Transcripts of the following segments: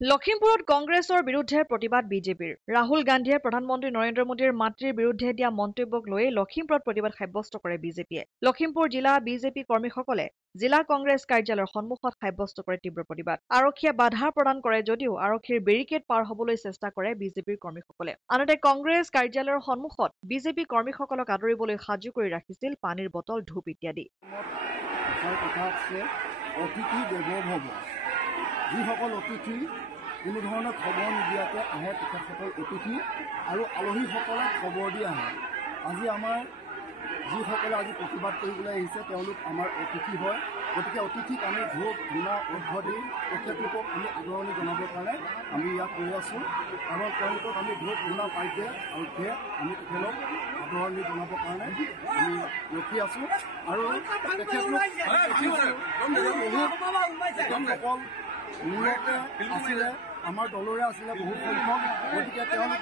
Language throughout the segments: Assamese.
লখিমপুৰত কংগ্ৰেছৰ বিৰুদ্ধে প্ৰতিবাদ বিজেপিৰ ৰাহুল গান্ধীয়ে প্ৰধানমন্ত্ৰী নৰেন্দ্ৰ মোদীৰ মাতৃৰ বিৰুদ্ধে দিয়া মন্তব্যক লৈ লখিমপুৰত প্ৰতিবাদ সাব্যস্ত কৰে বিজেপিয়ে। লখিমপুৰ জিলা বিজেপি কৰ্মীসকলে জিলা কংগ্ৰেছ কাৰ্যালয়ৰ সন্মুখত সাব্যস্ত কৰে তীব্ৰ প্ৰতিবাদ। আৰক্ষীয়ে বাধা প্ৰদান কৰে যদিও আৰক্ষীৰ বেৰিকেড পাৰ হ'বলৈ চেষ্টা কৰে বিজেপিৰ কৰ্মীসকলে। আনহাতে কংগ্ৰেছ কাৰ্যালয়ৰ সন্মুখত বিজেপি কৰ্মীসকলক আদৰিবলৈ সাজু কৰি ৰাখিছিল পানীৰ বটল, ধূপ ইত্যাদি। যিসকল অতিথি কোনো ধৰণৰ খবৰ নিদিয়াকৈ আহে তেখেতসকল অতিথি আৰু আলহীসকলক খবৰ দি আহে। আজি আমাৰ যিসকলে আজি প্ৰতিবাদ কৰিবলৈ আহিছে তেওঁলোক আমাৰ অতিথি হয়। গতিকে অতিথিক আমি ধূপ ধূনা অৰ্ঘ্য দি তেখেতলোকক আমি আদৰণি জনাবৰ কাৰণে আমি ইয়াত কৰি আছোঁ। কাৰণ তেওঁলোকক আমি ধূপ ধূনা পাইছে আৰু আমি তেখেতক আদৰণি জনাবৰ কাৰণে আমি ৰখি আছোঁ। আৰু তেখেতলোক মূলতে আছিলে আমাৰ দলৰে আছিলে বহুত সংখ্যক। গতিকে তেওঁলোক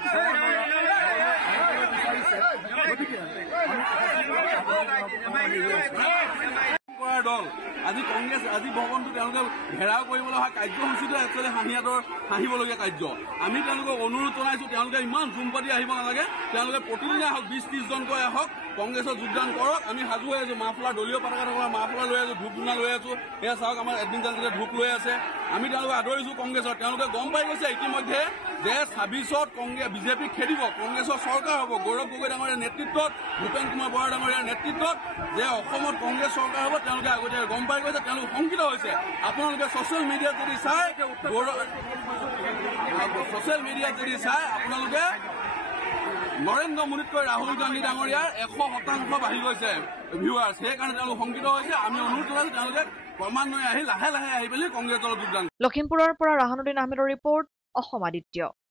বিচাৰিছে, গতিকে দল আজি কংগ্ৰেছ আজি ভৱনটো তেওঁলোকে ঘেৰাও কৰিবলৈ অহা কাৰ্যসূচীটো একচুৱেলি হাঁহিবলগীয়া কাৰ্য। আমি তেওঁলোকক অনুৰোধ জনাইছোঁ তেওঁলোকে ইমান জুম পাতি আহিব নালাগে, তেওঁলোকে প্ৰতিদিনে আহক, 20-30 জনকৈ আহক, কংগ্ৰেছত যোগদান কৰক। আমি সাজু হৈ আছোঁ, মাফলাৰ দলীয় পতাকা থকা মাফলাৰ লৈ আছোঁ, ধূপ ধূনা লৈ আছোঁ। এয়া চাওক আমাৰ এডমিন জানছিলে ধূপ লৈ আছে। আমি তেওঁলোকক আদৰিছোঁ কংগ্ৰেছত। তেওঁলোকে গম পাই গৈছে ইতিমধ্যে যে 26ত বিজেপি খেদিব, কংগ্ৰেছৰ চৰকাৰ হ'ব। গৌৰৱ গগৈ ডাঙৰীয়াৰ নেতৃত্বত, ভূপেন কুমাৰ বৰা ডাঙৰীয়াৰ নেতৃত্বত যে অসমত কংগ্ৰেছ চৰকাৰ হ'ব তেওঁলোকে আগতীয়াকৈ গম পাই গৈছে। তেওঁলোক শংকিত হৈছে। আপোনালোকে ছচিয়েল মিডিয়াত যদি চাই আপোনালোকে নৰেন্দ্ৰ মোদীতকৈ ৰাহুল গান্ধী ডাঙৰীয়াৰ 100% বাঢ়ি গৈছে ভিউৱাৰ্ছ। সেইকাৰণে তেওঁলোক শংকিত হৈছে। আমি অনুৰোধ জনাইছোঁ তেওঁলোকে ক্ৰমান্বয়ে আহি লাহে লাহে আহি পেলাই কংগ্ৰেছ দলত যোগদান। লখিমপুৰৰ পৰা ৰাহানুদ্দিন আহমেদৰ ৰিপৰ্ট, অসম আদিত্য।